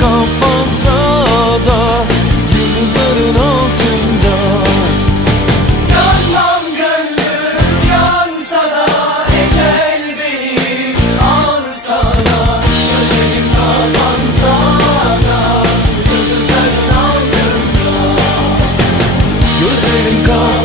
kapansa da yıldızların altında. Yanmam gönlüm yansa da, ecel beni alsa da, gözlerim kapansa da yıldızların altında. Gözlerim kapansa